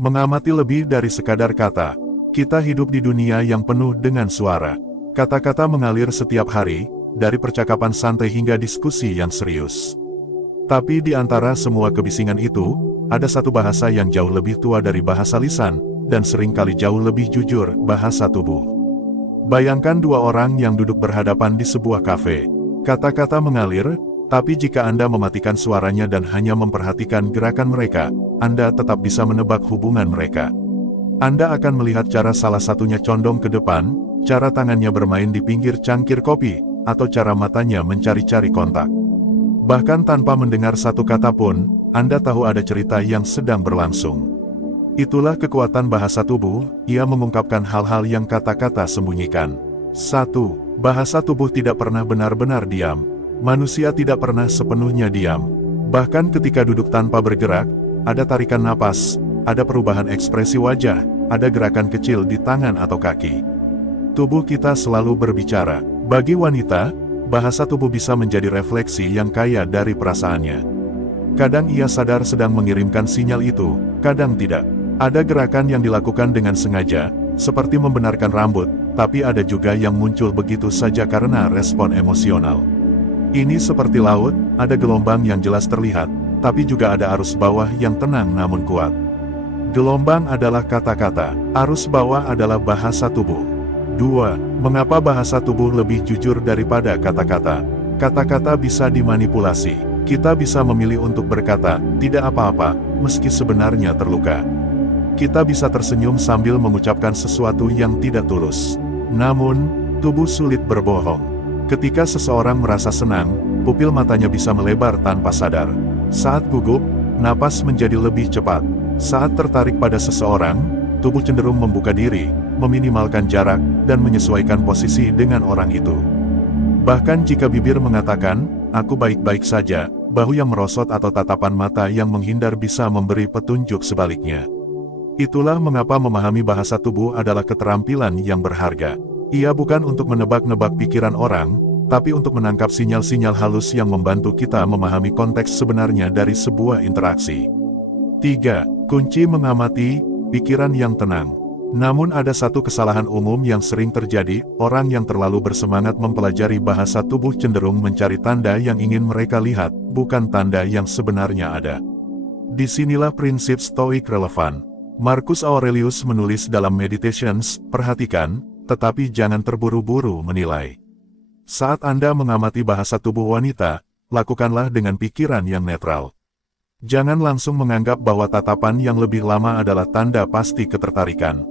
Mengamati lebih dari sekadar kata. Kita hidup di dunia yang penuh dengan suara. Kata-kata mengalir setiap hari, dari percakapan santai hingga diskusi yang serius. Tapi di antara semua kebisingan itu, ada satu bahasa yang jauh lebih tua dari bahasa lisan, dan seringkali jauh lebih jujur, bahasa tubuh. Bayangkan dua orang yang duduk berhadapan di sebuah kafe. Kata-kata mengalir, tapi jika Anda mematikan suaranya dan hanya memperhatikan gerakan mereka, Anda tetap bisa menebak hubungan mereka. Anda akan melihat cara salah satunya condong ke depan, cara tangannya bermain di pinggir cangkir kopi, atau cara matanya mencari-cari kontak. Bahkan tanpa mendengar satu kata pun, Anda tahu ada cerita yang sedang berlangsung. Itulah kekuatan bahasa tubuh, ia mengungkapkan hal-hal yang kata-kata sembunyikan. 1. Bahasa tubuh tidak pernah benar-benar diam. Manusia tidak pernah sepenuhnya diam. Bahkan ketika duduk tanpa bergerak, ada tarikan napas, ada perubahan ekspresi wajah, ada gerakan kecil di tangan atau kaki. Tubuh kita selalu berbicara. Bagi wanita, bahasa tubuh bisa menjadi refleksi yang kaya dari perasaannya. Kadang ia sadar sedang mengirimkan sinyal itu, kadang tidak. Ada gerakan yang dilakukan dengan sengaja, seperti membenarkan rambut, tapi ada juga yang muncul begitu saja karena respon emosional. Ini seperti laut, ada gelombang yang jelas terlihat, tapi juga ada arus bawah yang tenang namun kuat. Gelombang adalah kata-kata, arus bawah adalah bahasa tubuh. 2. Mengapa bahasa tubuh lebih jujur daripada kata-kata? Kata-kata bisa dimanipulasi. Kita bisa memilih untuk berkata, tidak apa-apa, meski sebenarnya terluka. Kita bisa tersenyum sambil mengucapkan sesuatu yang tidak tulus. Namun, tubuh sulit berbohong. Ketika seseorang merasa senang, pupil matanya bisa melebar tanpa sadar. Saat gugup, napas menjadi lebih cepat. Saat tertarik pada seseorang, tubuh cenderung membuka diri, meminimalkan jarak, dan menyesuaikan posisi dengan orang itu. Bahkan jika bibir mengatakan, aku baik-baik saja, bahu yang merosot atau tatapan mata yang menghindar bisa memberi petunjuk sebaliknya. Itulah mengapa memahami bahasa tubuh adalah keterampilan yang berharga. Ia bukan untuk menebak-nebak pikiran orang, tapi untuk menangkap sinyal-sinyal halus yang membantu kita memahami konteks sebenarnya dari sebuah interaksi. 3. Kunci mengamati, pikiran yang tenang. Namun ada satu kesalahan umum yang sering terjadi, orang yang terlalu bersemangat mempelajari bahasa tubuh cenderung mencari tanda yang ingin mereka lihat, bukan tanda yang sebenarnya ada. Disinilah prinsip stoik relevan. Marcus Aurelius menulis dalam Meditations, perhatikan, tetapi jangan terburu-buru menilai. Saat Anda mengamati bahasa tubuh wanita, lakukanlah dengan pikiran yang netral. Jangan langsung menganggap bahwa tatapan yang lebih lama adalah tanda pasti ketertarikan.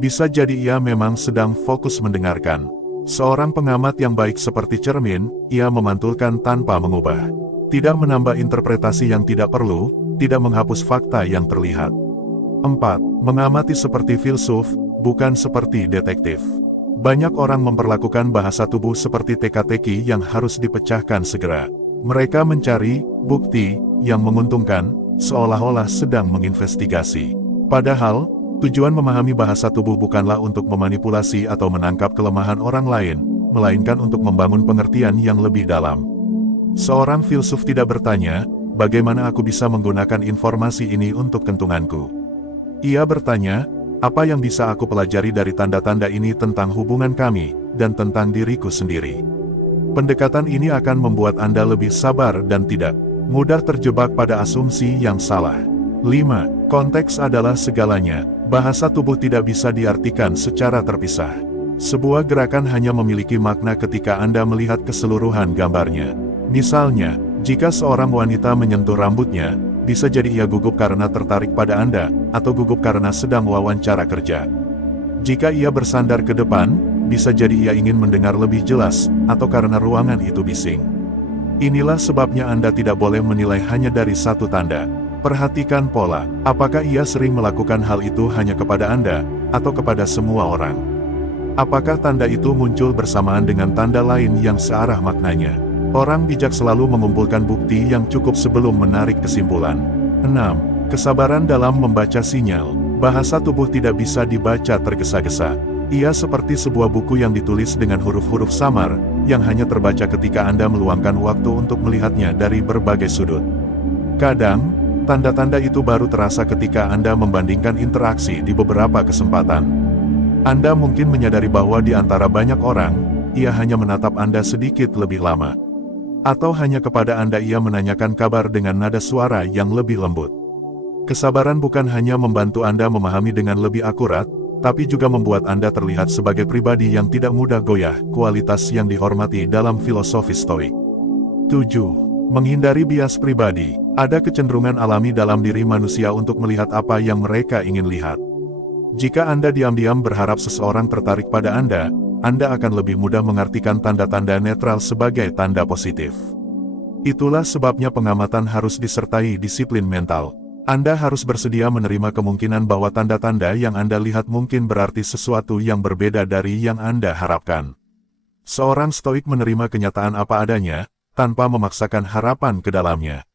Bisa jadi ia memang sedang fokus mendengarkan. Seorang pengamat yang baik seperti cermin, ia memantulkan tanpa mengubah. Tidak menambah interpretasi yang tidak perlu, tidak menghapus fakta yang terlihat. 4. Mengamati seperti filsuf, bukan seperti detektif. Banyak orang memperlakukan bahasa tubuh seperti teka-teki yang harus dipecahkan segera. Mereka mencari bukti yang menguntungkan, seolah-olah sedang menginvestigasi. Padahal, tujuan memahami bahasa tubuh bukanlah untuk memanipulasi atau menangkap kelemahan orang lain, melainkan untuk membangun pengertian yang lebih dalam. Seorang filsuf tidak bertanya, bagaimana aku bisa menggunakan informasi ini untuk keuntunganku? Ia bertanya, apa yang bisa aku pelajari dari tanda-tanda ini tentang hubungan kami, dan tentang diriku sendiri? Pendekatan ini akan membuat Anda lebih sabar dan tidak mudah terjebak pada asumsi yang salah. 5. Konteks adalah segalanya. Bahasa tubuh tidak bisa diartikan secara terpisah. Sebuah gerakan hanya memiliki makna ketika Anda melihat keseluruhan gambarnya. Misalnya, jika seorang wanita menyentuh rambutnya, bisa jadi ia gugup karena tertarik pada Anda, atau gugup karena sedang wawancara kerja. Jika ia bersandar ke depan, bisa jadi ia ingin mendengar lebih jelas, atau karena ruangan itu bising. Inilah sebabnya Anda tidak boleh menilai hanya dari satu tanda. Perhatikan pola, apakah ia sering melakukan hal itu hanya kepada Anda, atau kepada semua orang? Apakah tanda itu muncul bersamaan dengan tanda lain yang searah maknanya? Orang bijak selalu mengumpulkan bukti yang cukup sebelum menarik kesimpulan. 6. Kesabaran dalam membaca sinyal. Bahasa tubuh tidak bisa dibaca tergesa-gesa. Ia seperti sebuah buku yang ditulis dengan huruf-huruf samar, yang hanya terbaca ketika Anda meluangkan waktu untuk melihatnya dari berbagai sudut. Kadang, Tanda-tanda itu baru terasa ketika Anda membandingkan interaksi di beberapa kesempatan. Anda mungkin menyadari bahwa di antara banyak orang, ia hanya menatap Anda sedikit lebih lama. Atau hanya kepada Anda ia menanyakan kabar dengan nada suara yang lebih lembut. Kesabaran bukan hanya membantu Anda memahami dengan lebih akurat, tapi juga membuat Anda terlihat sebagai pribadi yang tidak mudah goyah, kualitas yang dihormati dalam filosofi Stoik. 7. Menghindari bias pribadi. Ada kecenderungan alami dalam diri manusia untuk melihat apa yang mereka ingin lihat. Jika Anda diam-diam berharap seseorang tertarik pada Anda akan lebih mudah mengartikan tanda-tanda netral sebagai tanda positif. Itulah sebabnya pengamatan harus disertai disiplin mental. Anda harus bersedia menerima kemungkinan bahwa tanda-tanda yang Anda lihat mungkin berarti sesuatu yang berbeda dari yang Anda harapkan. Seorang stoik menerima kenyataan apa adanya, tanpa memaksakan harapan ke dalamnya.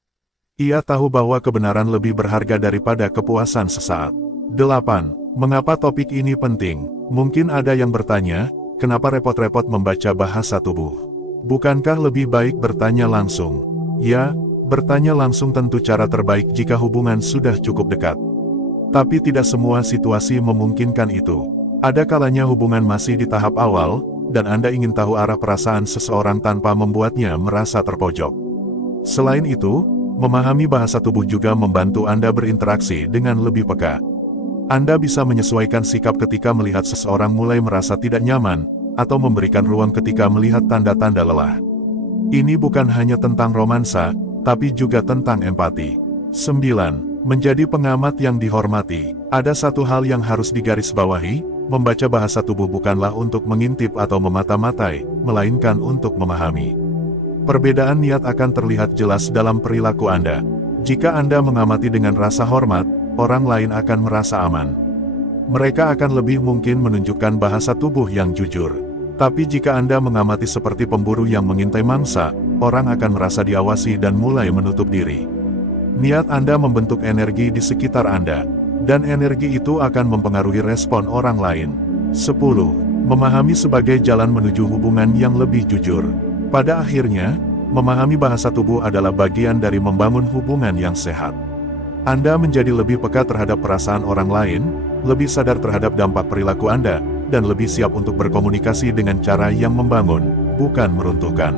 Ia tahu bahwa kebenaran lebih berharga daripada kepuasan sesaat. 8. Mengapa topik ini penting? Mungkin ada yang bertanya, kenapa repot-repot membaca bahasa tubuh? Bukankah lebih baik bertanya langsung? Ya, bertanya langsung tentu cara terbaik jika hubungan sudah cukup dekat. Tapi tidak semua situasi memungkinkan itu. Ada kalanya hubungan masih di tahap awal, dan Anda ingin tahu arah perasaan seseorang tanpa membuatnya merasa terpojok. Selain itu, memahami bahasa tubuh juga membantu Anda berinteraksi dengan lebih peka. Anda bisa menyesuaikan sikap ketika melihat seseorang mulai merasa tidak nyaman, atau memberikan ruang ketika melihat tanda-tanda lelah. Ini bukan hanya tentang romansa, tapi juga tentang empati. 9. Menjadi pengamat yang dihormati. Ada satu hal yang harus digarisbawahi, membaca bahasa tubuh bukanlah untuk mengintip atau memata-matai, melainkan untuk memahami. Perbedaan niat akan terlihat jelas dalam perilaku Anda. Jika Anda mengamati dengan rasa hormat, orang lain akan merasa aman. Mereka akan lebih mungkin menunjukkan bahasa tubuh yang jujur. Tapi jika Anda mengamati seperti pemburu yang mengintai mangsa, orang akan merasa diawasi dan mulai menutup diri. Niat Anda membentuk energi di sekitar Anda, dan energi itu akan mempengaruhi respon orang lain. 10. Memahami sebagai jalan menuju hubungan yang lebih jujur. Pada akhirnya, memahami bahasa tubuh adalah bagian dari membangun hubungan yang sehat. Anda menjadi lebih peka terhadap perasaan orang lain, lebih sadar terhadap dampak perilaku Anda, dan lebih siap untuk berkomunikasi dengan cara yang membangun, bukan meruntuhkan.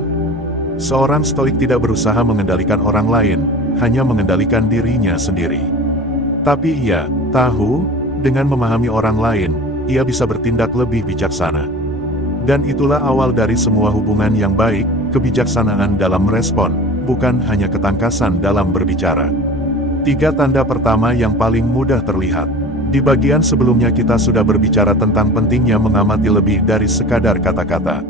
Seorang stoik tidak berusaha mengendalikan orang lain, hanya mengendalikan dirinya sendiri. Tapi ia tahu, dengan memahami orang lain, ia bisa bertindak lebih bijaksana. Dan itulah awal dari semua hubungan yang baik, kebijaksanaan dalam merespon, bukan hanya ketangkasan dalam berbicara. 3 tanda pertama yang paling mudah terlihat. Di bagian sebelumnya kita sudah berbicara tentang pentingnya mengamati lebih dari sekadar kata-kata.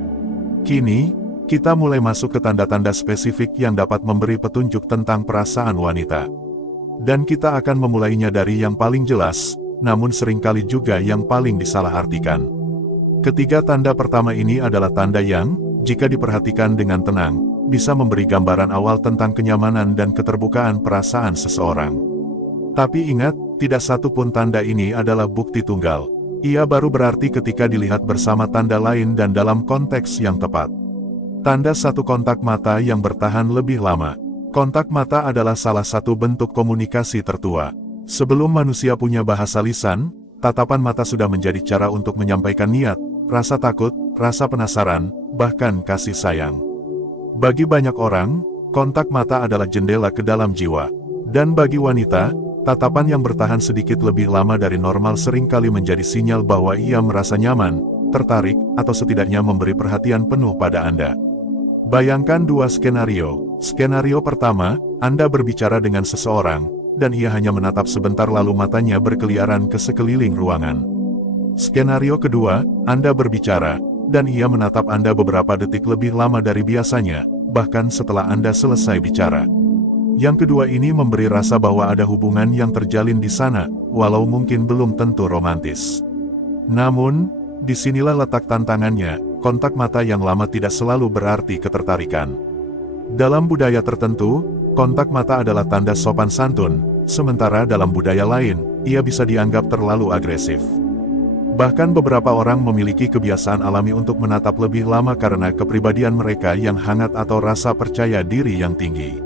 Kini, kita mulai masuk ke tanda-tanda spesifik yang dapat memberi petunjuk tentang perasaan wanita. Dan kita akan memulainya dari yang paling jelas, namun seringkali juga yang paling disalahartikan. Ketiga tanda pertama ini adalah tanda yang, jika diperhatikan dengan tenang, bisa memberi gambaran awal tentang kenyamanan dan keterbukaan perasaan seseorang. Tapi ingat, tidak satu pun tanda ini adalah bukti tunggal. Ia baru berarti ketika dilihat bersama tanda lain dan dalam konteks yang tepat. Tanda 1 kontak mata yang bertahan lebih lama. Kontak mata adalah salah satu bentuk komunikasi tertua. Sebelum manusia punya bahasa lisan, tatapan mata sudah menjadi cara untuk menyampaikan niat, rasa takut, rasa penasaran, bahkan kasih sayang. Bagi banyak orang, kontak mata adalah jendela ke dalam jiwa. Dan bagi wanita, tatapan yang bertahan sedikit lebih lama dari normal seringkali menjadi sinyal bahwa ia merasa nyaman, tertarik, atau setidaknya memberi perhatian penuh pada Anda. Bayangkan 2 skenario. Skenario pertama, Anda berbicara dengan seseorang, dan ia hanya menatap sebentar lalu matanya berkeliaran ke sekeliling ruangan. Skenario kedua, Anda berbicara, dan ia menatap Anda beberapa detik lebih lama dari biasanya, bahkan setelah Anda selesai bicara. Yang kedua ini memberi rasa bahwa ada hubungan yang terjalin di sana, walau mungkin belum tentu romantis. Namun, disinilah letak tantangannya, kontak mata yang lama tidak selalu berarti ketertarikan. Dalam budaya tertentu, kontak mata adalah tanda sopan santun, sementara dalam budaya lain, ia bisa dianggap terlalu agresif. Bahkan beberapa orang memiliki kebiasaan alami untuk menatap lebih lama karena kepribadian mereka yang hangat atau rasa percaya diri yang tinggi.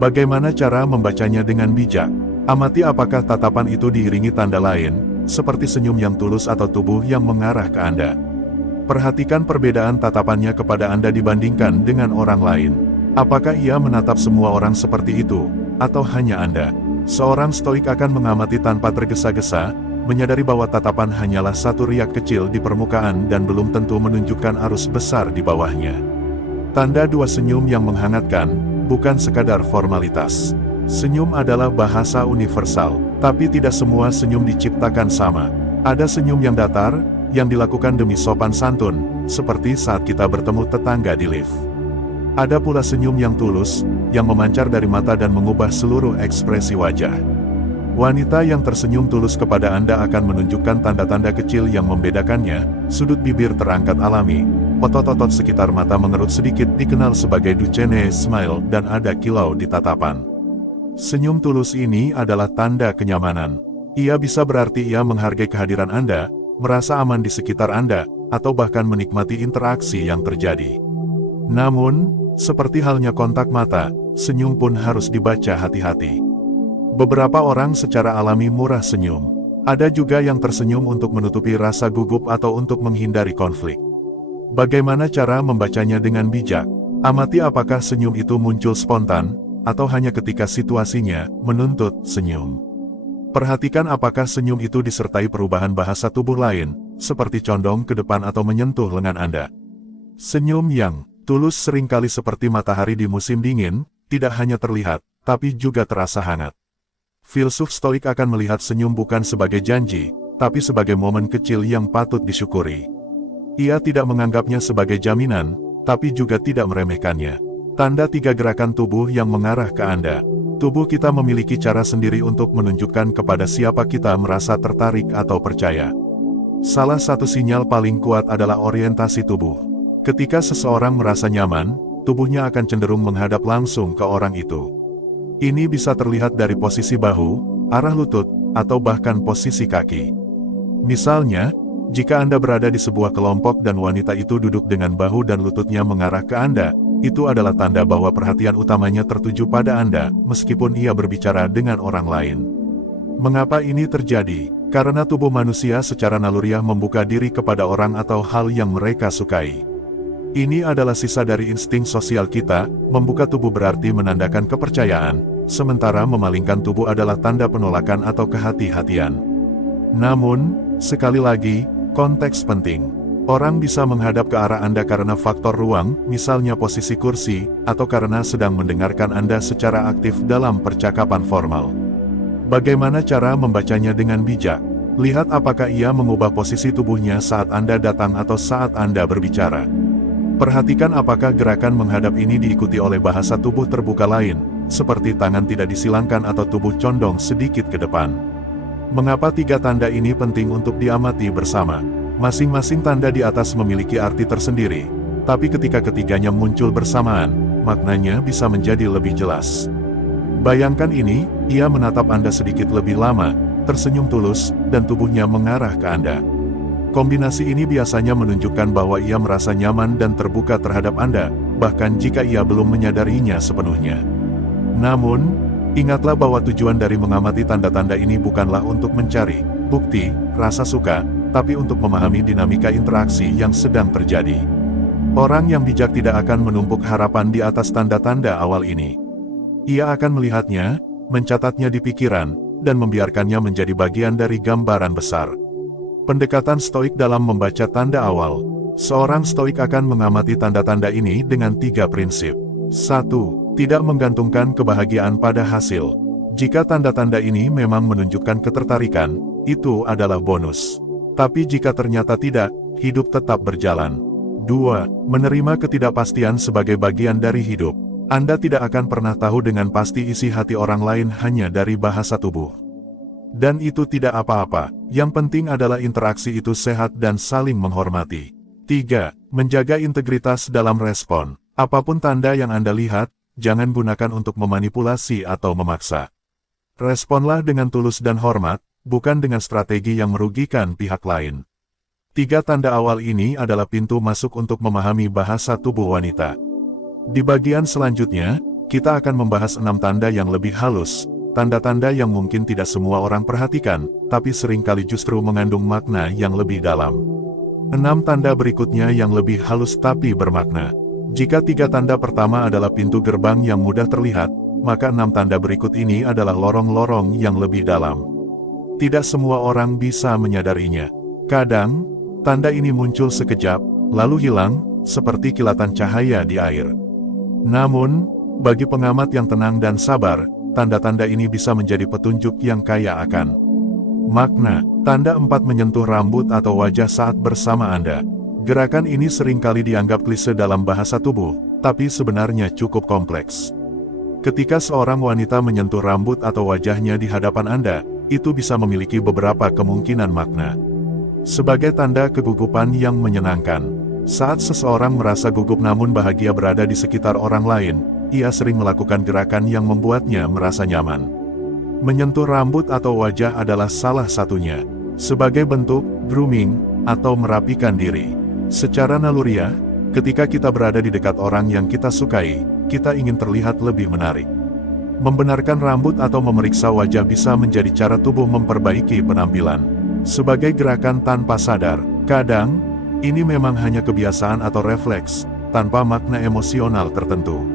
Bagaimana cara membacanya dengan bijak? Amati apakah tatapan itu diiringi tanda lain, seperti senyum yang tulus atau tubuh yang mengarah ke Anda. Perhatikan perbedaan tatapannya kepada Anda dibandingkan dengan orang lain. Apakah ia menatap semua orang seperti itu, atau hanya Anda? Seorang stoik akan mengamati tanpa tergesa-gesa, menyadari bahwa tatapan hanyalah satu riak kecil di permukaan dan belum tentu menunjukkan arus besar di bawahnya. Tanda dua senyum yang menghangatkan, bukan sekadar formalitas. Senyum adalah bahasa universal, tapi tidak semua senyum diciptakan sama. Ada senyum yang datar, yang dilakukan demi sopan santun, seperti saat kita bertemu tetangga di lift. Ada pula senyum yang tulus, yang memancar dari mata dan mengubah seluruh ekspresi wajah. Wanita yang tersenyum tulus kepada Anda akan menunjukkan tanda-tanda kecil yang membedakannya, sudut bibir terangkat alami, otot-otot sekitar mata mengerut sedikit dikenal sebagai Duchenne smile dan ada kilau di tatapan. Senyum tulus ini adalah tanda kenyamanan. Ia bisa berarti ia menghargai kehadiran Anda, merasa aman di sekitar Anda, atau bahkan menikmati interaksi yang terjadi. Namun, seperti halnya kontak mata, senyum pun harus dibaca hati-hati. Beberapa orang secara alami murah senyum. Ada juga yang tersenyum untuk menutupi rasa gugup atau untuk menghindari konflik. Bagaimana cara membacanya dengan bijak? Amati apakah senyum itu muncul spontan, atau hanya ketika situasinya menuntut senyum. Perhatikan apakah senyum itu disertai perubahan bahasa tubuh lain, seperti condong ke depan atau menyentuh lengan Anda. Senyum yang tulus seringkali seperti matahari di musim dingin, tidak hanya terlihat, tapi juga terasa hangat. Filsuf stoik akan melihat senyum bukan sebagai janji, tapi sebagai momen kecil yang patut disyukuri. Ia tidak menganggapnya sebagai jaminan, tapi juga tidak meremehkannya. Tanda tiga gerakan tubuh yang mengarah ke Anda. Tubuh kita memiliki cara sendiri untuk menunjukkan kepada siapa kita merasa tertarik atau percaya. Salah satu sinyal paling kuat adalah orientasi tubuh. Ketika seseorang merasa nyaman, tubuhnya akan cenderung menghadap langsung ke orang itu. Ini bisa terlihat dari posisi bahu, arah lutut, atau bahkan posisi kaki. Misalnya, jika Anda berada di sebuah kelompok dan wanita itu duduk dengan bahu dan lututnya mengarah ke Anda, itu adalah tanda bahwa perhatian utamanya tertuju pada Anda, meskipun ia berbicara dengan orang lain. Mengapa ini terjadi? Karena tubuh manusia secara naluriah membuka diri kepada orang atau hal yang mereka sukai. Ini adalah sisa dari insting sosial kita, membuka tubuh berarti menandakan kepercayaan, sementara memalingkan tubuh adalah tanda penolakan atau kehati-hatian. Namun, sekali lagi, konteks penting. Orang bisa menghadap ke arah Anda karena faktor ruang, misalnya posisi kursi, atau karena sedang mendengarkan Anda secara aktif dalam percakapan formal. Bagaimana cara membacanya dengan bijak? Lihat apakah ia mengubah posisi tubuhnya saat Anda datang atau saat Anda berbicara. Perhatikan apakah gerakan menghadap ini diikuti oleh bahasa tubuh terbuka lain, seperti tangan tidak disilangkan atau tubuh condong sedikit ke depan. Mengapa tiga tanda ini penting untuk diamati bersama? Masing-masing tanda di atas memiliki arti tersendiri, tapi ketika ketiganya muncul bersamaan, maknanya bisa menjadi lebih jelas. Bayangkan ini, ia menatap Anda sedikit lebih lama, tersenyum tulus, dan tubuhnya mengarah ke Anda. Kombinasi ini biasanya menunjukkan bahwa ia merasa nyaman dan terbuka terhadap Anda, bahkan jika ia belum menyadarinya sepenuhnya. Namun, ingatlah bahwa tujuan dari mengamati tanda-tanda ini bukanlah untuk mencari bukti, rasa suka, tapi untuk memahami dinamika interaksi yang sedang terjadi. Orang yang bijak tidak akan menumpuk harapan di atas tanda-tanda awal ini. Ia akan melihatnya, mencatatnya di pikiran, dan membiarkannya menjadi bagian dari gambaran besar. Pendekatan stoik dalam membaca tanda awal. Seorang stoik akan mengamati tanda-tanda ini dengan tiga prinsip. 1. Tidak menggantungkan kebahagiaan pada hasil. Jika tanda-tanda ini memang menunjukkan ketertarikan, itu adalah bonus. Tapi jika ternyata tidak, hidup tetap berjalan. 2. Menerima ketidakpastian sebagai bagian dari hidup. Anda tidak akan pernah tahu dengan pasti isi hati orang lain hanya dari bahasa tubuh. Dan itu tidak apa-apa, yang penting adalah interaksi itu sehat dan saling menghormati. 3. Menjaga integritas dalam respon. Apapun tanda yang Anda lihat, jangan gunakan untuk memanipulasi atau memaksa. Responlah dengan tulus dan hormat, bukan dengan strategi yang merugikan pihak lain. 3 tanda awal ini adalah pintu masuk untuk memahami bahasa tubuh wanita. Di bagian selanjutnya, kita akan membahas 6 tanda yang lebih halus, tanda-tanda yang mungkin tidak semua orang perhatikan, tapi seringkali justru mengandung makna yang lebih dalam. 6 tanda berikutnya yang lebih halus tapi bermakna. Jika 3 tanda pertama adalah pintu gerbang yang mudah terlihat, maka 6 tanda berikut ini adalah lorong-lorong yang lebih dalam. Tidak semua orang bisa menyadarinya. Kadang, tanda ini muncul sekejap, lalu hilang, seperti kilatan cahaya di air. Namun, bagi pengamat yang tenang dan sabar, tanda-tanda ini bisa menjadi petunjuk yang kaya akan makna. Tanda 4 menyentuh rambut atau wajah saat bersama Anda. Gerakan ini seringkali dianggap klise dalam bahasa tubuh, tapi sebenarnya cukup kompleks. Ketika seorang wanita menyentuh rambut atau wajahnya di hadapan Anda, itu bisa memiliki beberapa kemungkinan makna. Sebagai tanda kegugupan yang menyenangkan. Saat seseorang merasa gugup namun bahagia berada di sekitar orang lain, ia sering melakukan gerakan yang membuatnya merasa nyaman. Menyentuh rambut atau wajah adalah salah satunya. Sebagai bentuk grooming atau merapikan diri. Secara naluriah, ketika kita berada di dekat orang yang kita sukai, kita ingin terlihat lebih menarik. Membenarkan rambut atau memeriksa wajah bisa menjadi cara tubuh memperbaiki penampilan. Sebagai gerakan tanpa sadar, kadang, ini memang hanya kebiasaan atau refleks, tanpa makna emosional tertentu.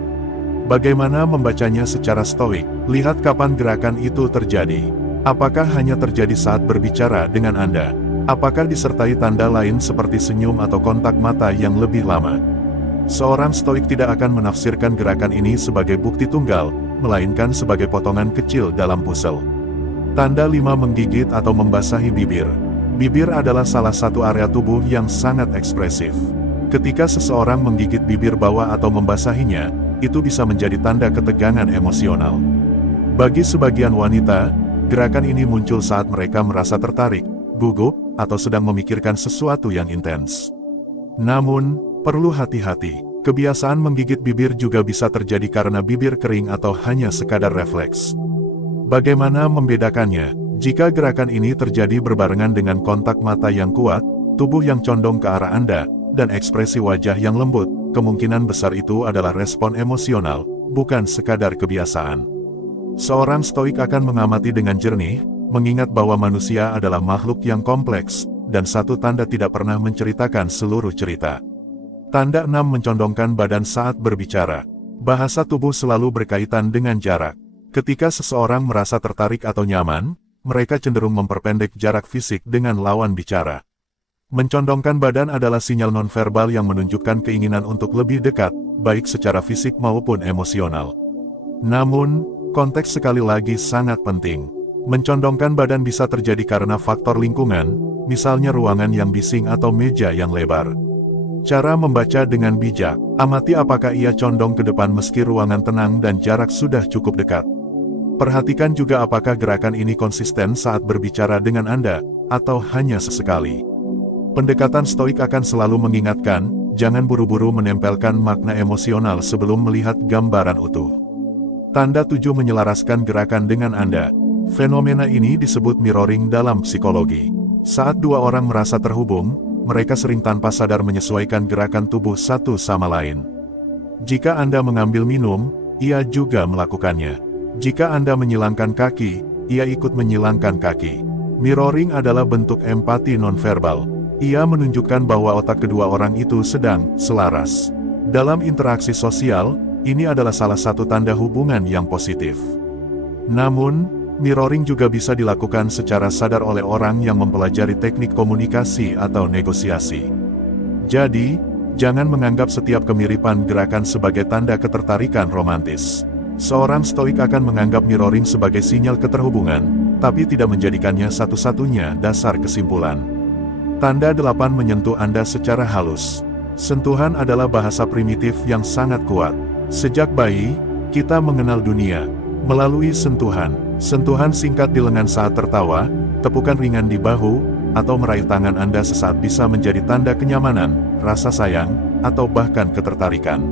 Bagaimana membacanya secara stoik? Lihat kapan gerakan itu terjadi. Apakah hanya terjadi saat berbicara dengan Anda? Apakah disertai tanda lain seperti senyum atau kontak mata yang lebih lama? Seorang stoik tidak akan menafsirkan gerakan ini sebagai bukti tunggal, melainkan sebagai potongan kecil dalam puzzle. Tanda 5 menggigit atau membasahi bibir. Bibir adalah salah satu area tubuh yang sangat ekspresif. Ketika seseorang menggigit bibir bawah atau membasahinya, itu bisa menjadi tanda ketegangan emosional. Bagi sebagian wanita, gerakan ini muncul saat mereka merasa tertarik, gugup, atau sedang memikirkan sesuatu yang intens. Namun, perlu hati-hati. Kebiasaan menggigit bibir juga bisa terjadi karena bibir kering atau hanya sekadar refleks. Bagaimana membedakannya? Jika gerakan ini terjadi berbarengan dengan kontak mata yang kuat, tubuh yang condong ke arah Anda, dan ekspresi wajah yang lembut, kemungkinan besar itu adalah respon emosional, bukan sekadar kebiasaan. Seorang stoik akan mengamati dengan jernih, mengingat bahwa manusia adalah makhluk yang kompleks, dan satu tanda tidak pernah menceritakan seluruh cerita. Tanda 6 mencondongkan badan saat berbicara. Bahasa tubuh selalu berkaitan dengan jarak. Ketika seseorang merasa tertarik atau nyaman, mereka cenderung memperpendek jarak fisik dengan lawan bicara. Mencondongkan badan adalah sinyal nonverbal yang menunjukkan keinginan untuk lebih dekat, baik secara fisik maupun emosional. Namun, konteks sekali lagi sangat penting. Mencondongkan badan bisa terjadi karena faktor lingkungan, misalnya ruangan yang bising atau meja yang lebar. Cara membaca dengan bijak, amati apakah ia condong ke depan meski ruangan tenang dan jarak sudah cukup dekat. Perhatikan juga apakah gerakan ini konsisten saat berbicara dengan Anda, atau hanya sesekali. Pendekatan stoik akan selalu mengingatkan, jangan buru-buru menempelkan makna emosional sebelum melihat gambaran utuh. Tanda 7 menyelaraskan gerakan dengan Anda. Fenomena ini disebut mirroring dalam psikologi. Saat dua orang merasa terhubung, mereka sering tanpa sadar menyesuaikan gerakan tubuh satu sama lain. Jika Anda mengambil minum, ia juga melakukannya. Jika Anda menyilangkan kaki, ia ikut menyilangkan kaki. Mirroring adalah bentuk empati nonverbal. Ia menunjukkan bahwa otak kedua orang itu sedang selaras. Dalam interaksi sosial, ini adalah salah satu tanda hubungan yang positif. Namun, mirroring juga bisa dilakukan secara sadar oleh orang yang mempelajari teknik komunikasi atau negosiasi. Jadi, jangan menganggap setiap kemiripan gerakan sebagai tanda ketertarikan romantis. Seorang stoik akan menganggap mirroring sebagai sinyal keterhubungan, tapi tidak menjadikannya satu-satunya dasar kesimpulan. Tanda 8 menyentuh Anda secara halus. Sentuhan adalah bahasa primitif yang sangat kuat. Sejak bayi, kita mengenal dunia melalui sentuhan. Sentuhan singkat di lengan saat tertawa, tepukan ringan di bahu, atau meraih tangan Anda sesaat bisa menjadi tanda kenyamanan, rasa sayang, atau bahkan ketertarikan.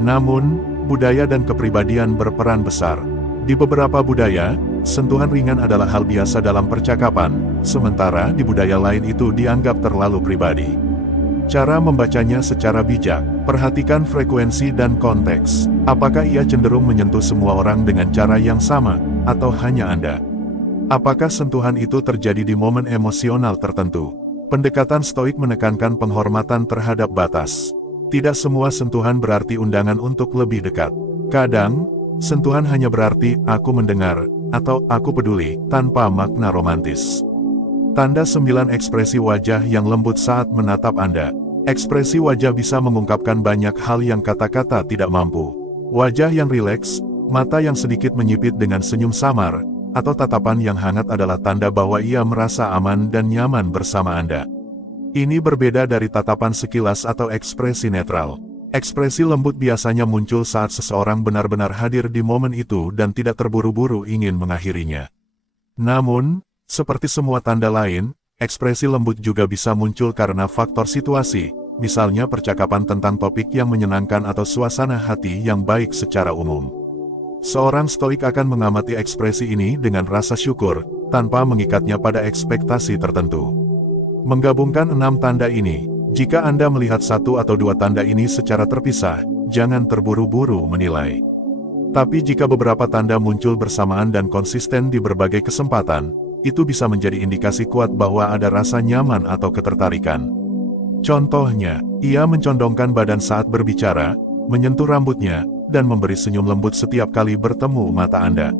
Namun, budaya dan kepribadian berperan besar. Di beberapa budaya, sentuhan ringan adalah hal biasa dalam percakapan, sementara di budaya lain itu dianggap terlalu pribadi. Cara membacanya secara bijak, perhatikan frekuensi dan konteks. Apakah ia cenderung menyentuh semua orang dengan cara yang sama, atau hanya Anda? Apakah sentuhan itu terjadi di momen emosional tertentu? Pendekatan stoik menekankan penghormatan terhadap batas. Tidak semua sentuhan berarti undangan untuk lebih dekat. Kadang, sentuhan hanya berarti aku mendengar, atau aku peduli, tanpa makna romantis. Tanda 9 ekspresi wajah yang lembut saat menatap Anda. Ekspresi wajah bisa mengungkapkan banyak hal yang kata-kata tidak mampu. Wajah yang rileks, mata yang sedikit menyipit dengan senyum samar, atau tatapan yang hangat adalah tanda bahwa ia merasa aman dan nyaman bersama Anda. Ini berbeda dari tatapan sekilas atau ekspresi netral. Ekspresi lembut biasanya muncul saat seseorang benar-benar hadir di momen itu dan tidak terburu-buru ingin mengakhirinya. Namun, seperti semua tanda lain, ekspresi lembut juga bisa muncul karena faktor situasi, misalnya percakapan tentang topik yang menyenangkan atau suasana hati yang baik secara umum. Seorang stoik akan mengamati ekspresi ini dengan rasa syukur, tanpa mengikatnya pada ekspektasi tertentu. Menggabungkan 6 tanda ini, jika Anda melihat satu atau dua tanda ini secara terpisah, jangan terburu-buru menilai. Tapi jika beberapa tanda muncul bersamaan dan konsisten di berbagai kesempatan, itu bisa menjadi indikasi kuat bahwa ada rasa nyaman atau ketertarikan. Contohnya, ia mencondongkan badan saat berbicara, menyentuh rambutnya, dan memberi senyum lembut setiap kali bertemu mata Anda.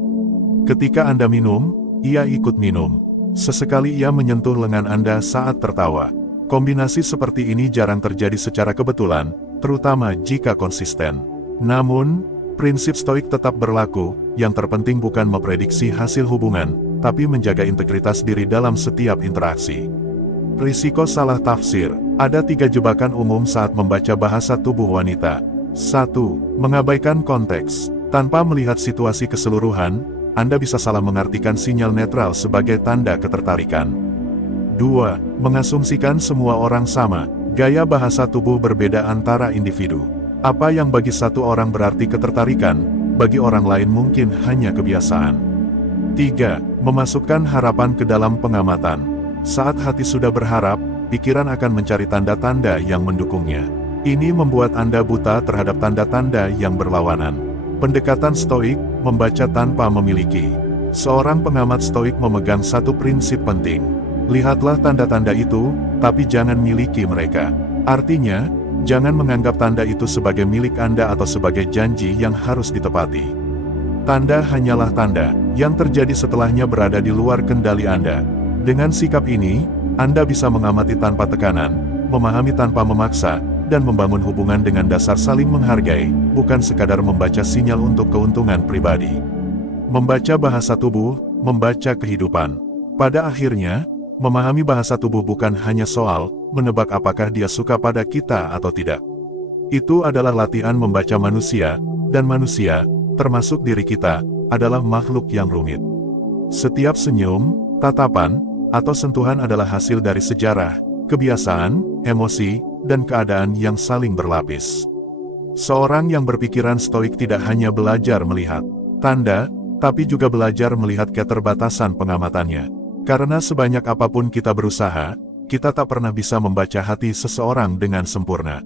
Ketika Anda minum, ia ikut minum. Sesekali ia menyentuh lengan Anda saat tertawa. Kombinasi seperti ini jarang terjadi secara kebetulan, terutama jika konsisten. Namun, prinsip stoik tetap berlaku, yang terpenting bukan memprediksi hasil hubungan, tapi menjaga integritas diri dalam setiap interaksi. Risiko salah tafsir. Ada 3 jebakan umum saat membaca bahasa tubuh wanita. 1. Mengabaikan konteks. Tanpa melihat situasi keseluruhan, Anda bisa salah mengartikan sinyal netral sebagai tanda ketertarikan. 2. Mengasumsikan semua orang sama. Gaya bahasa tubuh berbeda antara individu. Apa yang bagi satu orang berarti ketertarikan, bagi orang lain mungkin hanya kebiasaan. 3. Memasukkan harapan ke dalam pengamatan. Saat hati sudah berharap, pikiran akan mencari tanda-tanda yang mendukungnya. Ini membuat Anda buta terhadap tanda-tanda yang berlawanan. Pendekatan stoik, membaca tanpa memiliki. Seorang pengamat stoik memegang satu prinsip penting. Lihatlah tanda-tanda itu, tapi jangan miliki mereka. Artinya, jangan menganggap tanda itu sebagai milik Anda atau sebagai janji yang harus ditepati. Tanda hanyalah tanda, yang terjadi setelahnya berada di luar kendali Anda. Dengan sikap ini, Anda bisa mengamati tanpa tekanan, memahami tanpa memaksa, dan membangun hubungan dengan dasar saling menghargai, bukan sekadar membaca sinyal untuk keuntungan pribadi. Membaca bahasa tubuh, membaca kehidupan. Pada akhirnya, memahami bahasa tubuh bukan hanya soal menebak apakah dia suka pada kita atau tidak. Itu adalah latihan membaca manusia, dan manusia, termasuk diri kita, adalah makhluk yang rumit. Setiap senyum, tatapan, atau sentuhan adalah hasil dari sejarah, kebiasaan, emosi, dan keadaan yang saling berlapis. Seorang yang berpikiran stoik tidak hanya belajar melihat tanda, tapi juga belajar melihat keterbatasan pengamatannya. Karena sebanyak apapun kita berusaha, kita tak pernah bisa membaca hati seseorang dengan sempurna.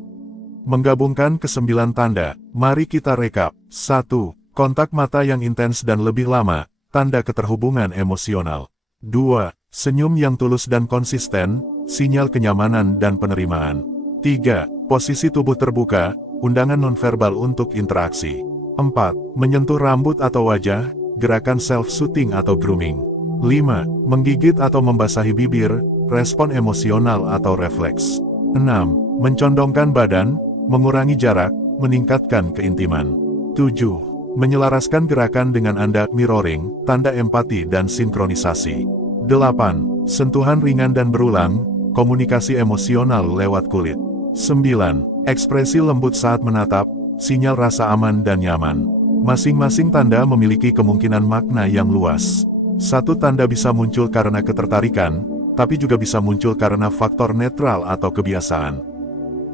Menggabungkan ke-9 tanda, mari kita rekap. 1. Kontak mata yang intens dan lebih lama, tanda keterhubungan emosional. 2. Senyum yang tulus dan konsisten, sinyal kenyamanan dan penerimaan. 3. Posisi tubuh terbuka, undangan nonverbal untuk interaksi. 4. Menyentuh rambut atau wajah, gerakan self-soothing atau grooming. 5. Menggigit atau membasahi bibir, respon emosional atau refleks. 6. Mencondongkan badan, mengurangi jarak, meningkatkan keintiman. 7. Menyelaraskan gerakan dengan Anda, mirroring, tanda empati dan sinkronisasi. 8. Sentuhan ringan dan berulang, komunikasi emosional lewat kulit. 9. Ekspresi lembut saat menatap, sinyal rasa aman dan nyaman. Masing-masing tanda memiliki kemungkinan makna yang luas. Satu tanda bisa muncul karena ketertarikan, tapi juga bisa muncul karena faktor netral atau kebiasaan.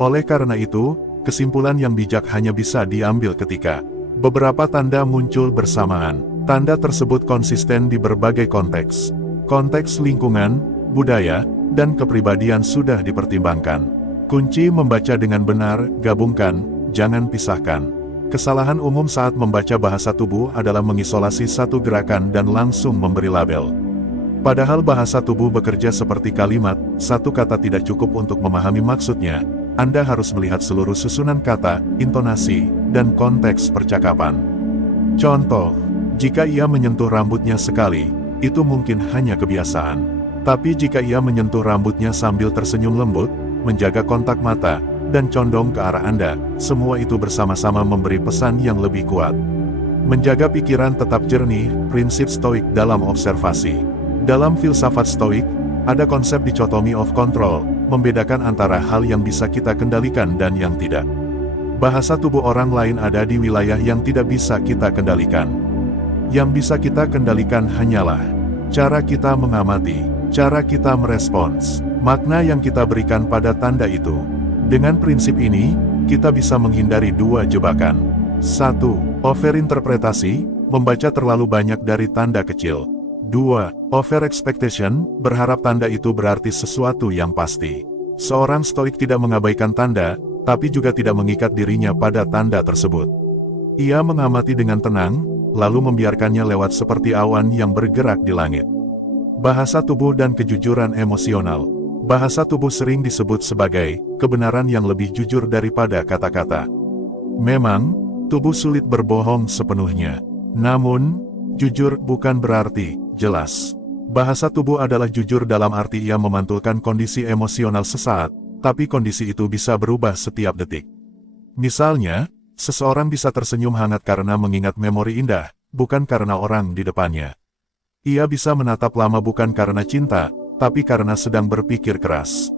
Oleh karena itu, kesimpulan yang bijak hanya bisa diambil ketika beberapa tanda muncul bersamaan. Tanda tersebut konsisten di berbagai konteks. Konteks lingkungan, budaya, dan kepribadian sudah dipertimbangkan. Kunci membaca dengan benar, gabungkan, jangan pisahkan. Kesalahan umum saat membaca bahasa tubuh adalah mengisolasi satu gerakan dan langsung memberi label. Padahal bahasa tubuh bekerja seperti kalimat, satu kata tidak cukup untuk memahami maksudnya. Anda harus melihat seluruh susunan kata, intonasi, dan konteks percakapan. Contoh, jika ia menyentuh rambutnya sekali, itu mungkin hanya kebiasaan. Tapi jika ia menyentuh rambutnya sambil tersenyum lembut, menjaga kontak mata, dan condong ke arah Anda, semua itu bersama-sama memberi pesan yang lebih kuat. Menjaga pikiran tetap jernih, prinsip stoik dalam observasi. Dalam filsafat stoik, ada konsep dichotomy of control, membedakan antara hal yang bisa kita kendalikan dan yang tidak. Bahasa tubuh orang lain ada di wilayah yang tidak bisa kita kendalikan. Yang bisa kita kendalikan hanyalah cara kita mengamati, cara kita merespons, makna yang kita berikan pada tanda itu. Dengan prinsip ini, kita bisa menghindari dua jebakan. 1. Overinterpretasi, membaca terlalu banyak dari tanda kecil. 2. Over-expectation, berharap tanda itu berarti sesuatu yang pasti. Seorang stoik tidak mengabaikan tanda, tapi juga tidak mengikat dirinya pada tanda tersebut. Ia mengamati dengan tenang, lalu membiarkannya lewat seperti awan yang bergerak di langit. Bahasa tubuh dan kejujuran emosional. Bahasa tubuh sering disebut sebagai kebenaran yang lebih jujur daripada kata-kata. Memang, tubuh sulit berbohong sepenuhnya. Namun, jujur bukan berarti jelas. Bahasa tubuh adalah jujur dalam arti ia memantulkan kondisi emosional sesaat, tapi kondisi itu bisa berubah setiap detik. Misalnya, seseorang bisa tersenyum hangat karena mengingat memori indah, bukan karena orang di depannya. Ia bisa menatap lama bukan karena cinta, tapi karena sedang berpikir keras.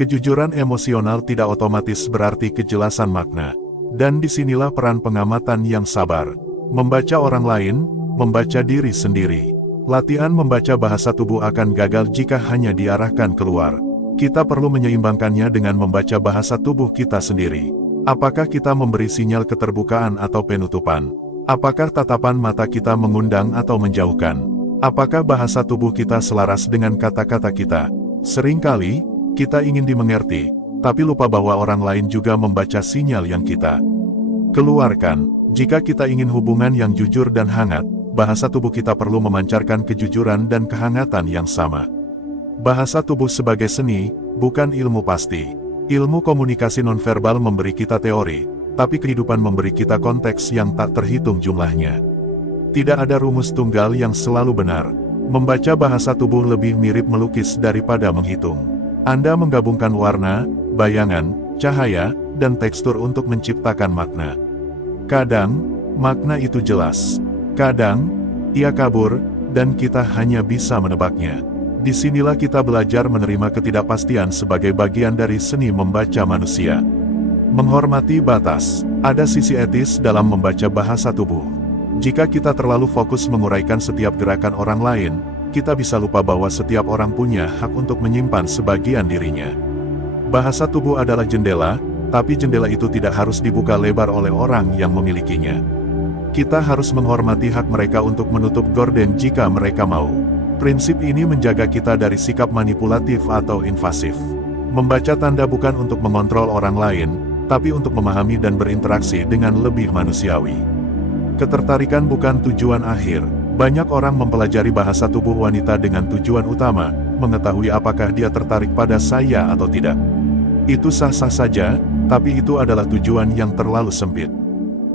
Kejujuran emosional tidak otomatis berarti kejelasan makna. Dan disinilah peran pengamatan yang sabar. Membaca orang lain, membaca diri sendiri. Latihan membaca bahasa tubuh akan gagal jika hanya diarahkan keluar. Kita perlu menyeimbangkannya dengan membaca bahasa tubuh kita sendiri. Apakah kita memberi sinyal keterbukaan atau penutupan? Apakah tatapan mata kita mengundang atau menjauhkan? Apakah bahasa tubuh kita selaras dengan kata-kata kita? Seringkali, kita ingin dimengerti, tapi lupa bahwa orang lain juga membaca sinyal yang kita keluarkan. Jika kita ingin hubungan yang jujur dan hangat, bahasa tubuh kita perlu memancarkan kejujuran dan kehangatan yang sama. Bahasa tubuh sebagai seni, bukan ilmu pasti. Ilmu komunikasi nonverbal memberi kita teori, tapi kehidupan memberi kita konteks yang tak terhitung jumlahnya. Tidak ada rumus tunggal yang selalu benar. Membaca bahasa tubuh lebih mirip melukis daripada menghitung. Anda menggabungkan warna, bayangan, cahaya, dan tekstur untuk menciptakan makna. Kadang, makna itu jelas. Kadang, ia kabur, dan kita hanya bisa menebaknya. Disinilah kita belajar menerima ketidakpastian sebagai bagian dari seni membaca manusia. Menghormati batas. Ada sisi etis dalam membaca bahasa tubuh. Jika kita terlalu fokus menguraikan setiap gerakan orang lain, kita bisa lupa bahwa setiap orang punya hak untuk menyimpan sebagian dirinya. Bahasa tubuh adalah jendela, tapi jendela itu tidak harus dibuka lebar oleh orang yang memilikinya. Kita harus menghormati hak mereka untuk menutup gorden jika mereka mau. Prinsip ini menjaga kita dari sikap manipulatif atau invasif. Membaca tanda bukan untuk mengontrol orang lain, tapi untuk memahami dan berinteraksi dengan lebih manusiawi. Ketertarikan bukan tujuan akhir. Banyak orang mempelajari bahasa tubuh wanita dengan tujuan utama, mengetahui apakah dia tertarik pada saya atau tidak. Itu sah-sah saja, tapi itu adalah tujuan yang terlalu sempit.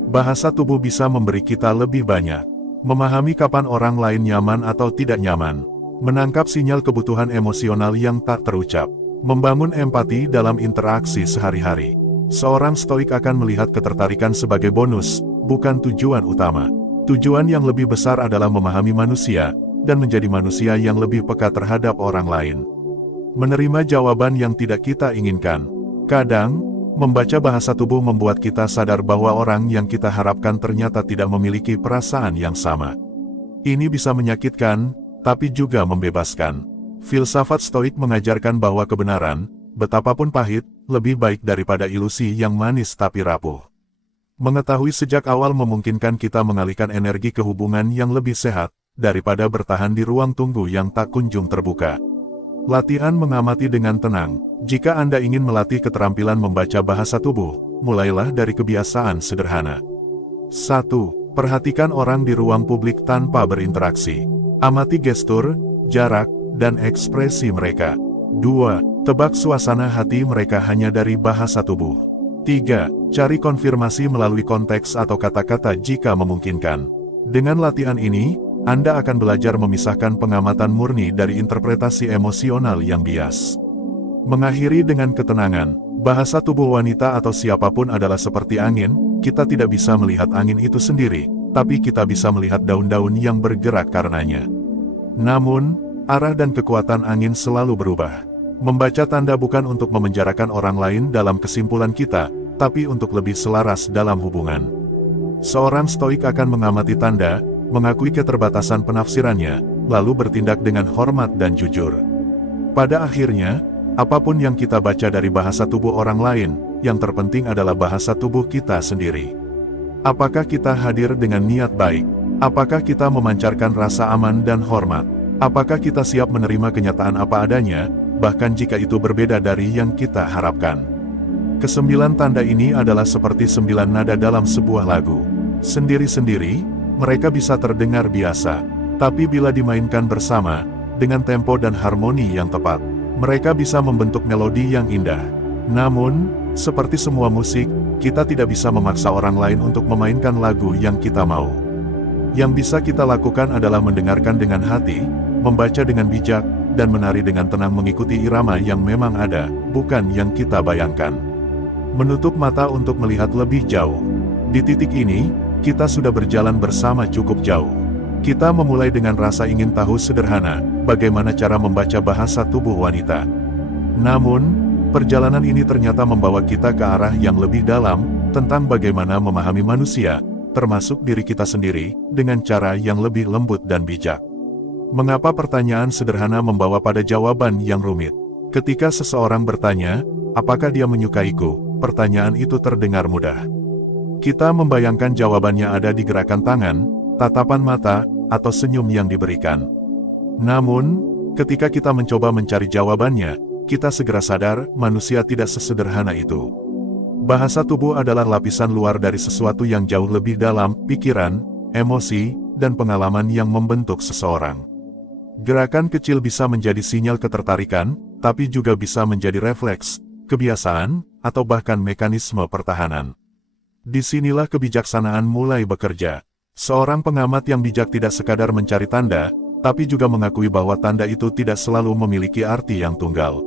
Bahasa tubuh bisa memberi kita lebih banyak. Memahami kapan orang lain nyaman atau tidak nyaman. Menangkap sinyal kebutuhan emosional yang tak terucap. Membangun empati dalam interaksi sehari-hari. Seorang stoik akan melihat ketertarikan sebagai bonus, bukan tujuan utama. Tujuan yang lebih besar adalah memahami manusia, dan menjadi manusia yang lebih peka terhadap orang lain. Menerima jawaban yang tidak kita inginkan. Kadang, membaca bahasa tubuh membuat kita sadar bahwa orang yang kita harapkan ternyata tidak memiliki perasaan yang sama. Ini bisa menyakitkan, tapi juga membebaskan. Filsafat stoik mengajarkan bahwa kebenaran, betapapun pahit, lebih baik daripada ilusi yang manis tapi rapuh. Mengetahui sejak awal memungkinkan kita mengalihkan energi ke hubungan yang lebih sehat, daripada bertahan di ruang tunggu yang tak kunjung terbuka. Latihan mengamati dengan tenang. Jika Anda ingin melatih keterampilan membaca bahasa tubuh, mulailah dari kebiasaan sederhana. 1. Perhatikan orang di ruang publik tanpa berinteraksi. Amati gestur, jarak, dan ekspresi mereka. 2. Tebak suasana hati mereka hanya dari bahasa tubuh. 3. Cari konfirmasi melalui konteks atau kata-kata jika memungkinkan. Dengan latihan ini, Anda akan belajar memisahkan pengamatan murni dari interpretasi emosional yang bias. Mengakhiri dengan ketenangan, bahasa tubuh wanita atau siapapun adalah seperti angin. Kita tidak bisa melihat angin itu sendiri, tapi kita bisa melihat daun-daun yang bergerak karenanya. Namun, arah dan kekuatan angin selalu berubah. Membaca tanda bukan untuk memenjarakan orang lain dalam kesimpulan kita, tapi untuk lebih selaras dalam hubungan. Seorang stoik akan mengamati tanda, mengakui keterbatasan penafsirannya, lalu bertindak dengan hormat dan jujur. Pada akhirnya, apapun yang kita baca dari bahasa tubuh orang lain, yang terpenting adalah bahasa tubuh kita sendiri. Apakah kita hadir dengan niat baik? Apakah kita memancarkan rasa aman dan hormat? Apakah kita siap menerima kenyataan apa adanya, bahkan jika itu berbeda dari yang kita harapkan? Kesembilan tanda ini adalah seperti 9 nada dalam sebuah lagu. Sendiri-sendiri, mereka bisa terdengar biasa, tapi bila dimainkan bersama, dengan tempo dan harmoni yang tepat, mereka bisa membentuk melodi yang indah. Namun, seperti semua musik, kita tidak bisa memaksa orang lain untuk memainkan lagu yang kita mau. Yang bisa kita lakukan adalah mendengarkan dengan hati, membaca dengan bijak, dan menari dengan tenang mengikuti irama yang memang ada, bukan yang kita bayangkan. Menutup mata untuk melihat lebih jauh. Di titik ini, kita sudah berjalan bersama cukup jauh. Kita memulai dengan rasa ingin tahu sederhana, bagaimana cara membaca bahasa tubuh wanita. Namun, perjalanan ini ternyata membawa kita ke arah yang lebih dalam, tentang bagaimana memahami manusia, termasuk diri kita sendiri, dengan cara yang lebih lembut dan bijak. Mengapa pertanyaan sederhana membawa pada jawaban yang rumit? Ketika seseorang bertanya, apakah dia menyukaiku? Pertanyaan itu terdengar mudah. Kita membayangkan jawabannya ada di gerakan tangan, tatapan mata, atau senyum yang diberikan. Namun, ketika kita mencoba mencari jawabannya, kita segera sadar, manusia tidak sesederhana itu. Bahasa tubuh adalah lapisan luar dari sesuatu yang jauh lebih dalam, pikiran, emosi, dan pengalaman yang membentuk seseorang. Gerakan kecil bisa menjadi sinyal ketertarikan, tapi juga bisa menjadi refleks, kebiasaan, atau bahkan mekanisme pertahanan. Disinilah kebijaksanaan mulai bekerja. Seorang pengamat yang bijak tidak sekadar mencari tanda, tapi juga mengakui bahwa tanda itu tidak selalu memiliki arti yang tunggal.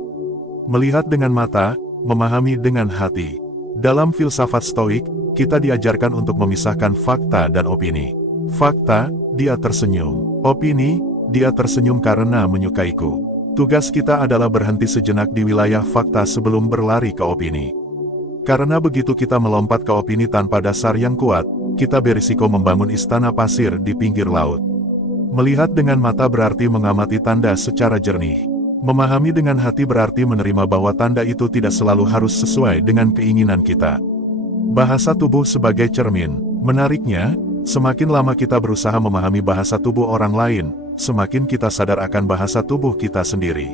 Melihat dengan mata, memahami dengan hati. Dalam filsafat stoik, kita diajarkan untuk memisahkan fakta dan opini. Fakta, dia tersenyum. Opini, dia tersenyum karena menyukaiku. Tugas kita adalah berhenti sejenak di wilayah fakta sebelum berlari ke opini. Karena begitu kita melompat ke opini tanpa dasar yang kuat, kita berisiko membangun istana pasir di pinggir laut. Melihat dengan mata berarti mengamati tanda secara jernih. Memahami dengan hati berarti menerima bahwa tanda itu tidak selalu harus sesuai dengan keinginan kita. Bahasa tubuh sebagai cermin. Menariknya, semakin lama kita berusaha memahami bahasa tubuh orang lain, semakin kita sadar akan bahasa tubuh kita sendiri.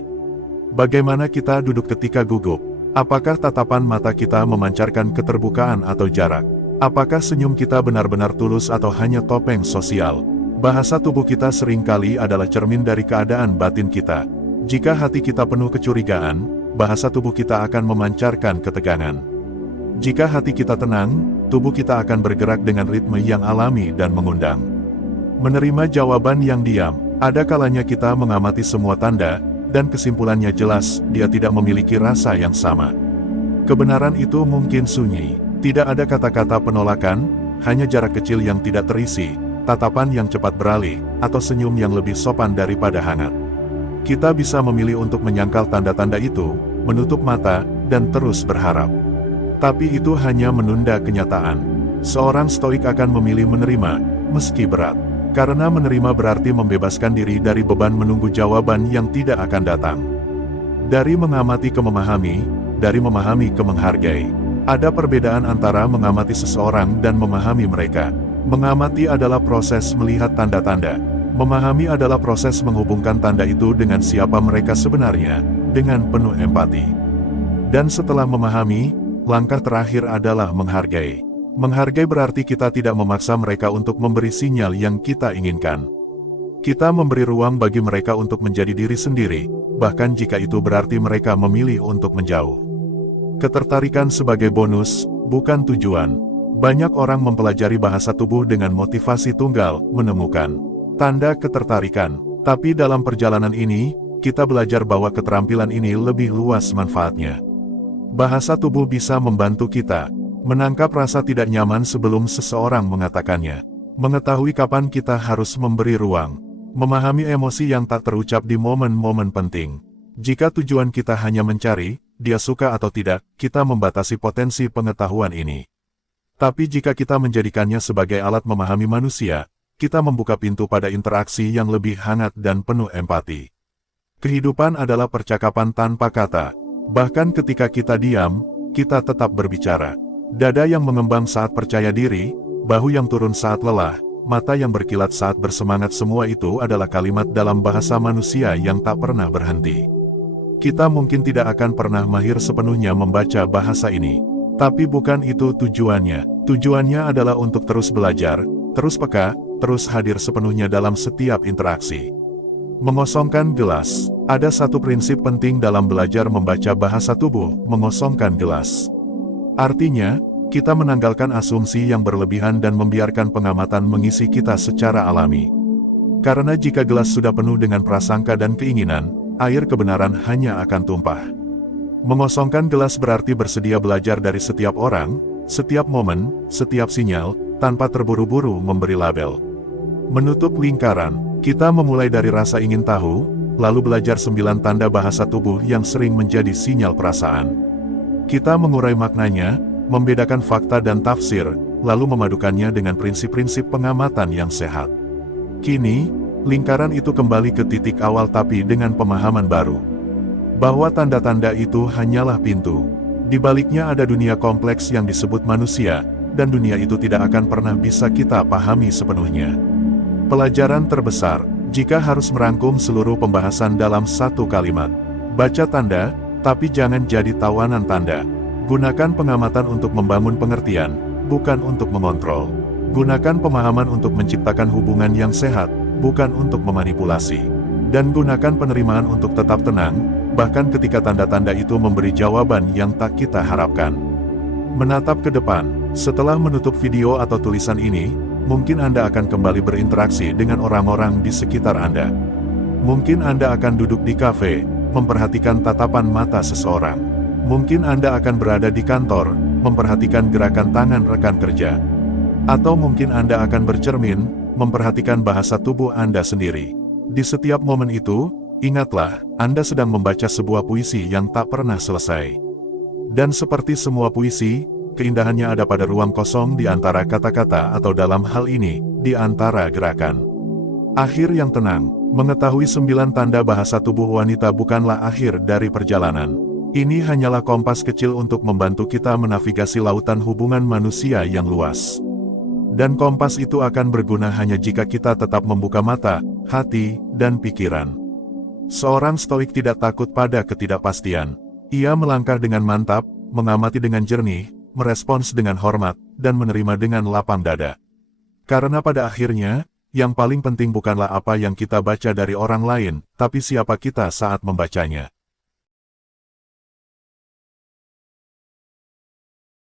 Bagaimana kita duduk ketika gugup? Apakah tatapan mata kita memancarkan keterbukaan atau jarak? Apakah senyum kita benar-benar tulus atau hanya topeng sosial? Bahasa tubuh kita seringkali adalah cermin dari keadaan batin kita. Jika hati kita penuh kecurigaan, bahasa tubuh kita akan memancarkan ketegangan. Jika hati kita tenang, tubuh kita akan bergerak dengan ritme yang alami dan mengundang. Menerima jawaban yang diam. Ada kalanya kita mengamati semua tanda, dan kesimpulannya jelas, dia tidak memiliki rasa yang sama. Kebenaran itu mungkin sunyi. Tidak ada kata-kata penolakan, hanya jarak kecil yang tidak terisi, tatapan yang cepat beralih, atau senyum yang lebih sopan daripada hangat. Kita bisa memilih untuk menyangkal tanda-tanda itu, menutup mata, dan terus berharap. Tapi itu hanya menunda kenyataan. Seorang stoik akan memilih menerima, meski berat. Karena menerima berarti membebaskan diri dari beban menunggu jawaban yang tidak akan datang. Dari mengamati ke memahami, dari memahami ke menghargai. Ada perbedaan antara mengamati seseorang dan memahami mereka. Mengamati adalah proses melihat tanda-tanda. Memahami adalah proses menghubungkan tanda itu dengan siapa mereka sebenarnya, dengan penuh empati. Dan setelah memahami, langkah terakhir adalah menghargai. Menghargai berarti kita tidak memaksa mereka untuk memberi sinyal yang kita inginkan. Kita memberi ruang bagi mereka untuk menjadi diri sendiri, bahkan jika itu berarti mereka memilih untuk menjauh. Ketertarikan sebagai bonus, bukan tujuan. Banyak orang mempelajari bahasa tubuh dengan motivasi tunggal, menemukan tanda ketertarikan. Tapi dalam perjalanan ini, kita belajar bahwa keterampilan ini lebih luas manfaatnya. Bahasa tubuh bisa membantu kita menangkap rasa tidak nyaman sebelum seseorang mengatakannya. Mengetahui kapan kita harus memberi ruang. Memahami emosi yang tak terucap di momen-momen penting. Jika tujuan kita hanya mencari, dia suka atau tidak, kita membatasi potensi pengetahuan ini. Tapi jika kita menjadikannya sebagai alat memahami manusia, kita membuka pintu pada interaksi yang lebih hangat dan penuh empati. Kehidupan adalah percakapan tanpa kata. Bahkan ketika kita diam, kita tetap berbicara. Dada yang mengembang saat percaya diri, bahu yang turun saat lelah, mata yang berkilat saat bersemangat, semua itu adalah kalimat dalam bahasa manusia yang tak pernah berhenti. Kita mungkin tidak akan pernah mahir sepenuhnya membaca bahasa ini. Tapi bukan itu tujuannya. Tujuannya adalah untuk terus belajar, terus peka, terus hadir sepenuhnya dalam setiap interaksi. Mengosongkan gelas. Ada satu prinsip penting dalam belajar membaca bahasa tubuh, mengosongkan gelas. Artinya, kita menanggalkan asumsi yang berlebihan dan membiarkan pengamatan mengisi kita secara alami. Karena jika gelas sudah penuh dengan prasangka dan keinginan, air kebenaran hanya akan tumpah. Mengosongkan gelas berarti bersedia belajar dari setiap orang, setiap momen, setiap sinyal, tanpa terburu-buru memberi label. Menutup lingkaran, kita memulai dari rasa ingin tahu, lalu belajar 9 tanda bahasa tubuh yang sering menjadi sinyal perasaan. Kita mengurai maknanya, membedakan fakta dan tafsir, lalu memadukannya dengan prinsip-prinsip pengamatan yang sehat. Kini, lingkaran itu kembali ke titik awal tapi dengan pemahaman baru. Bahwa tanda-tanda itu hanyalah pintu. Di baliknya ada dunia kompleks yang disebut manusia, dan dunia itu tidak akan pernah bisa kita pahami sepenuhnya. Pelajaran terbesar, jika harus merangkum seluruh pembahasan dalam satu kalimat. Baca tanda, tapi jangan jadi tawanan tanda. Gunakan pengamatan untuk membangun pengertian, bukan untuk mengontrol. Gunakan pemahaman untuk menciptakan hubungan yang sehat, bukan untuk memanipulasi. Dan gunakan penerimaan untuk tetap tenang, bahkan ketika tanda-tanda itu memberi jawaban yang tak kita harapkan. Menatap ke depan, setelah menutup video atau tulisan ini, mungkin Anda akan kembali berinteraksi dengan orang-orang di sekitar Anda. Mungkin Anda akan duduk di kafe, memperhatikan tatapan mata seseorang. Mungkin Anda akan berada di kantor, memperhatikan gerakan tangan rekan kerja. Atau mungkin Anda akan bercermin, memperhatikan bahasa tubuh Anda sendiri. Di setiap momen itu, ingatlah, Anda sedang membaca sebuah puisi yang tak pernah selesai. Dan seperti semua puisi, keindahannya ada pada ruang kosong di antara kata-kata atau dalam hal ini, di antara gerakan. Akhir yang tenang, mengetahui 9 tanda bahasa tubuh wanita bukanlah akhir dari perjalanan. Ini hanyalah kompas kecil untuk membantu kita menavigasi lautan hubungan manusia yang luas. Dan kompas itu akan berguna hanya jika kita tetap membuka mata, hati, dan pikiran. Seorang stoik tidak takut pada ketidakpastian. Ia melangkah dengan mantap, mengamati dengan jernih, merespons dengan hormat, dan menerima dengan lapang dada. Karena pada akhirnya, yang paling penting bukanlah apa yang kita baca dari orang lain, tapi siapa kita saat membacanya.